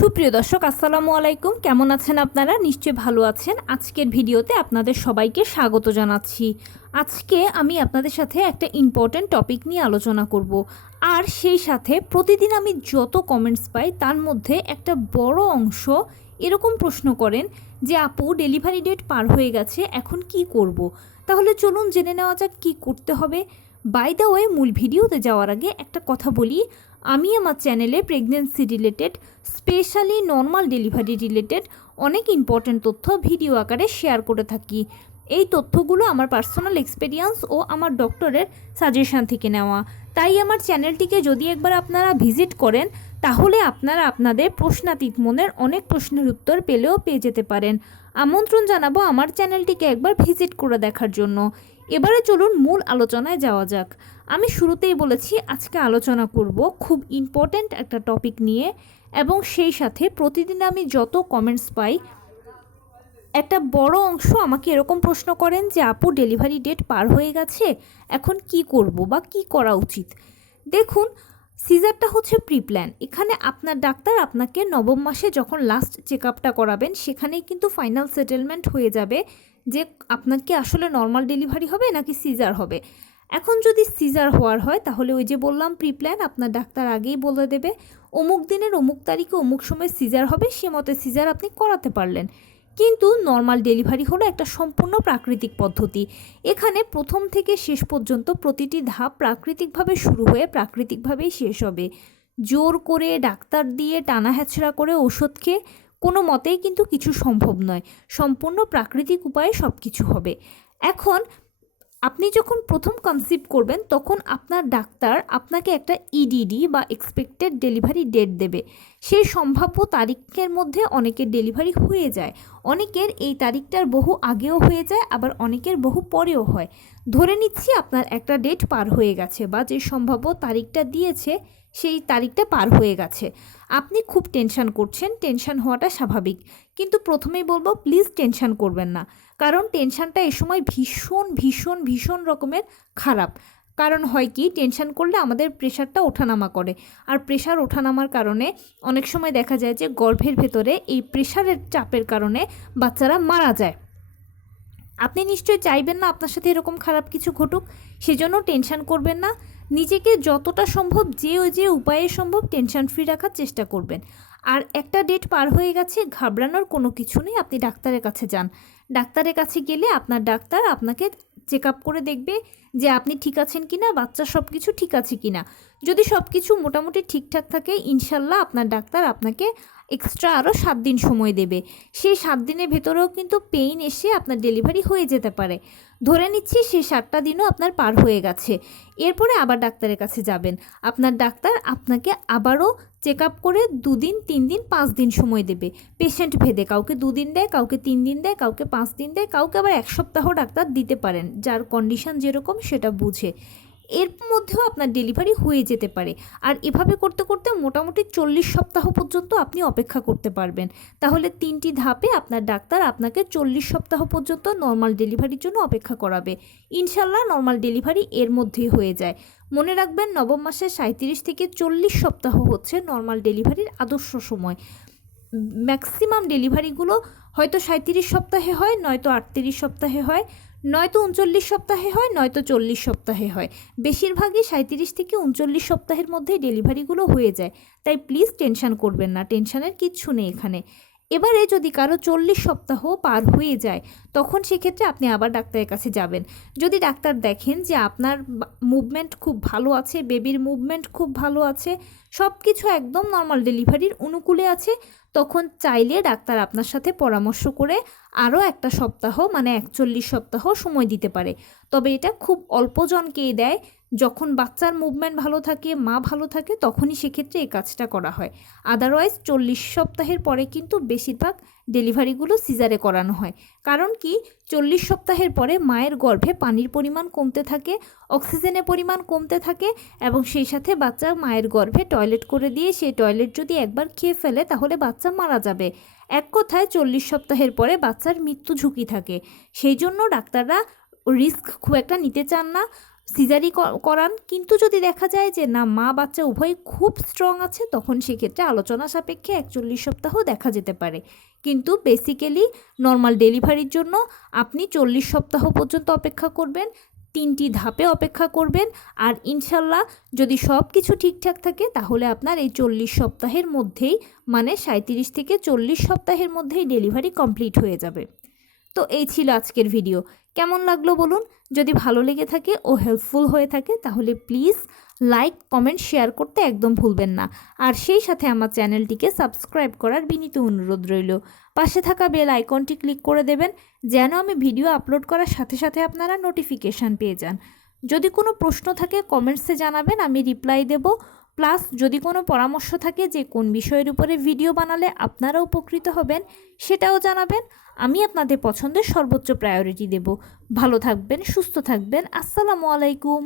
সুপ্রিয় দর্শক, আসসালামু আলাইকুম। কেমন আছেন আপনারা? নিশ্চয়ই ভালো আছেন। আজকের ভিডিওতে আপনাদের সবাইকে স্বাগত জানাচ্ছি। আজকে আমি আপনাদের সাথে একটা ইম্পর্ট্যান্ট টপিক নিয়ে আলোচনা করব। আর সেই সাথে প্রতিদিন আমি যত কমেন্টস পাই তার মধ্যে একটা বড় অংশ এরকম প্রশ্ন করেন যে আপু, ডেলিভারি ডেট পার হয়ে গেছে, এখন কি করব। তাহলে চলুন জেনে নেওয়া যাক কী করতে হবে। বাই দ্য ওয়ে, মূল ভিডিওতে যাওয়ার আগে একটা কথা বলি। আমি আমার চ্যানেলে pregnancy related, specially normal delivery related অনেক ইম্পর্ট্যান্ট তথ্য ভিডিও আকারে শেয়ার করে থাকি। এই তথ্যগুলো আমার পার্সোনাল এক্সপেরিয়েন্স ও আমার ডক্টরের সাজেশন থেকে নেওয়া। তাই আমার চ্যানেলটিকে যদি একবার আপনারা ভিজিট করেন তাহলে আপনারা আপনাদের প্রশ্নাতীত মনের অনেক প্রশ্নের উত্তর পেয়ে যেতে পারেন। আমন্ত্রণ জানাবো আমার চ্যানেলটিকে একবার ভিজিট করে দেখার জন্য। এবারে চলুন মূল আলোচনায় যাওয়া যাক। আমি শুরুতেই বলেছি আজকে আলোচনা করব খুব ইম্পর্ট্যান্ট একটা টপিক নিয়ে, এবং সেই সাথে প্রতিদিন আমি যত কমেন্টস পাই একটা বড় অংশ আমাকে এরকম প্রশ্ন করেন যে আপু, ডেলিভারি ডেট পার হয়ে গেছে, এখন কি করব বা কি করা উচিত। দেখুন, সিজারটা হচ্ছে প্রি প্ল্যান। এখানে আপনার ডাক্তার আপনাকে নবম মাসে যখন লাস্ট চেক আপটা করাবেন সেখানেই কিন্তু ফাইনাল সেটেলমেন্ট হয়ে যাবে যে আপনার কি আসলে নর্মাল ডেলিভারি হবে নাকি সিজার হবে। এখন যদি সিজার হওয়ার হয় তাহলে ওই যে বললাম প্রি প্ল্যান, আপনার ডাক্তার আগেই বলে দেবে অমুক দিনের অমুক তারিখে অমুক সময় সিজার হবে, সে মতে সিজার আপনি করাতে পারলেন। কিন্তু নর্মাল ডেলিভারি হলো একটা সম্পূর্ণ প্রাকৃতিক পদ্ধতি। এখানে প্রথম থেকে শেষ পর্যন্ত প্রতিটি ধাপ প্রাকৃতিকভাবে শুরু হয়ে প্রাকৃতিকভাবেই শেষ হবে। জোর করে ডাক্তার দিয়ে টানা হ্যাচড়া করে ওষুধ খেয়ে কোনো মতেই কিন্তু কিছু সম্ভব নয়। সম্পূর্ণ প্রাকৃতিক উপায়ে সব কিছু হবে। এখন আপনি যখন প্রথম কনসিভ করবেন তখন আপনার ডাক্তার আপনাকে একটা ইডিডি বা এক্সপেক্টেড ডেলিভারি ডেট দেবে। সেই সম্ভাব্য তারিখের মধ্যে অনেকের ডেলিভারি হয়ে যায়, অনেকের এই তারিখটার বহু আগেও হয়ে যায়, আবার অনেকের বহু পরেও হয়। ধরে নিচ্ছি আপনার একটা ডেট পার হয়ে গেছে বা যে সম্ভাব্য তারিখটা দিয়েছে সেই তারিখটা পার হয়ে গেছে। আপনি খুব টেনশন করছেন, টেনশন হওয়াটা স্বাভাবিক, কিন্তু প্রথমেই বলবো প্লিজ টেনশন করবেন না। কারণ টেনশনটা এ সময় ভীষণ ভীষণ ভীষণ রকমের খারাপ। কারণ হয় কি, টেনশন করলে আমাদের প্রেশারটা ওঠানামা করে, আর প্রেশার ওঠানামার কারণে অনেক সময় দেখা যায় যে গর্ভের ভেতরে এই প্রেশারের চাপের কারণে বাচ্চারা মারা যায়। আপনি নিশ্চয়ই চাইবেন না আপনার সাথে এরকম খারাপ কিছু ঘটুক, সেজন্য টেনশন করবেন না। নিজেকে যতটা সম্ভব যে উপায়ে সম্ভব টেনশন ফ্রি রাখার চেষ্টা করবেন। আর একটা ডেট পার হয়ে গেছে, ঘাবড়ানোর কোনো কিছু নেই। আপনি ডাক্তারের কাছে যান। ডাক্তারের কাছে গেলে আপনার ডাক্তার আপনাকে চেক আপ করে দেখবে যে আপনি ঠিক আছেন কিনা, বাচ্চার সব কিছু ঠিক আছে কিনা। যদি সব কিছু মোটামুটি ঠিকঠাক থাকে, ইনশাল্লাহ আপনার ডাক্তার আপনাকে এক্সট্রা আরও 7 দিন সময় দেবে। সেই 7 দিনের ভেতরেও কিন্তু পেইন এসে আপনার ডেলিভারি হয়ে যেতে পারে। ধরে নিচ্ছি সেই 7টা দিনও আপনার পার হয়ে গেছে। এরপরে আবার ডাক্তারের কাছে যাবেন। আপনার ডাক্তার আপনাকে আবারও চেক আপ করে 2 দিন, 3 দিন, 5 দিন সময় দেবে পেশেন্ট ভেদে। কাউকে 2 দিন দেয়, কাউকে 3 দিন দেয়, কাউকে 5 দিন দেয়, কাউকে আবার 1 সপ্তাহ ডাক্তার দিতে পারেন, যার কন্ডিশন যেরকম সেটা বুঝে। এর মধ্যেও আপনার ডেলিভারি হয়ে যেতে পারে। আর এভাবে করতে করতে মোটামুটি 40 সপ্তাহ পর্যন্ত আপনি অপেক্ষা করতে পারবেন। তাহলে 3টি ধাপে আপনার ডাক্তার আপনাকে 40 সপ্তাহ পর্যন্ত নর্মাল ডেলিভারির জন্য অপেক্ষা করাবে। ইনশাল্লাহ নর্মাল ডেলিভারি এর মধ্যেই হয়ে যায়। মনে রাখবেন, নবম মাসের 37 থেকে 40 সপ্তাহ হচ্ছে নর্মাল ডেলিভারির আদর্শ সময়। ম্যাক্সিমাম ডেলিভারিগুলো হয়তো 37 সপ্তাহে হয়, নয়তো 38 সপ্তাহে হয়, নয়তো 39 সপ্তাহে হয়, নয়তো 40 সপ্তাহে হয়। বেশিরভাগই 37 থেকে 39 সপ্তাহের মধ্যে ডেলিভারিগুলো হয়ে যায়। তাই প্লিজ টেনশন করবেন না, টেনশনের কিচ্ছু নেই এখানে। এবারে যদি কারো 40 সপ্তাহ পার হয়ে যায় তখন সেক্ষেত্রে আপনি আবার ডাক্তারের কাছে যাবেন। যদি ডাক্তার দেখেন যে আপনার মুভমেন্ট খুব ভালো আছে, বেবির মুভমেন্ট খুব ভালো আছে, সব কিছু একদম নর্মাল ডেলিভারির অনুকূলে আছে, তখন চাইলে ডাক্তার আপনার সাথে পরামর্শ করে আরও একটা সপ্তাহ মানে 41 সপ্তাহ সময় দিতে পারে। তবে এটা খুব অল্প জনকেই দেয়। যখন বাচ্চার মুভমেন্ট ভালো থাকে, মা ভালো থাকে, তখনই সেক্ষেত্রে এই কাজটা করা হয়। আদারওয়াইজ 40 সপ্তাহের পরে কিন্তু বেশিরভাগ ডেলিভারিগুলো সিজারে করানো হয়। কারণ কি, 40 সপ্তাহের পরে মায়ের গর্ভে পানির পরিমাণ কমতে থাকে, অক্সিজেনের পরিমাণ কমতে থাকে, এবং সেই সাথে বাচ্চা মায়ের গর্ভে টয়লেট করে দিয়ে সেই টয়লেট যদি একবার খেয়ে ফেলে তাহলে বাচ্চা মারা যাবে। এক কথায় 40 সপ্তাহের পরে বাচ্চার মৃত্যু ঝুঁকি থাকে। সেই জন্য ডাক্তাররা রিস্ক খুব একটা নিতে চান না। সিজারি করান, কিন্তু যদি দেখা যায় যে না মা বাচ্চা উভয়ই খুব স্ট্রং আছে, তখন সেক্ষেত্রে আলোচনা সাপেক্ষে 41 সপ্তাহ দেখা যেতে পারে। কিন্তু বেসিক্যালি নর্মাল ডেলিভারির জন্য আপনি 40 সপ্তাহ পর্যন্ত অপেক্ষা করবেন, 3টি ধাপে অপেক্ষা করবেন। আর ইনশাল্লাহ যদি সব কিছু ঠিকঠাক থাকে তাহলে আপনার এই 40 সপ্তাহের মধ্যেই, মানে 37 থেকে 40 সপ্তাহের মধ্যেই ডেলিভারি কমপ্লিট হয়ে যাবে। তো এই ছিল আজকের ভিডিও। কেমন লাগলো বলুন? যদি ভালো লেগে থাকে ও হেল্পফুল হয়ে থাকে তাহলে প্লিজ লাইক, কমেন্ট, শেয়ার করতে একদম ভুলবেন না। আর সেই সাথে আমার চ্যানেলটিকে সাবস্ক্রাইব করার বিনীত অনুরোধ রইল। পাশে থাকা বেল আইকনটি ক্লিক করে দেবেন যেন আমি ভিডিও আপলোড করার সাথে সাথে আপনারা নোটিফিকেশান পেয়ে যান। যদি কোনো প্রশ্ন থাকে কমেন্টসে জানাবেন, আমি রিপ্লাই দেব। প্লাস যদি কোনো পরামর্শ থাকে যে কোন বিষয়ের উপরে ভিডিও বানালে আপনারা উপকৃত হবেন, সেটাও জানাবেন। আমি আপনাদের পছন্দের সর্বোচ্চ প্রায়োরিটি দেব। ভালো থাকবেন, সুস্থ থাকবেন। আসসালামু আলাইকুম।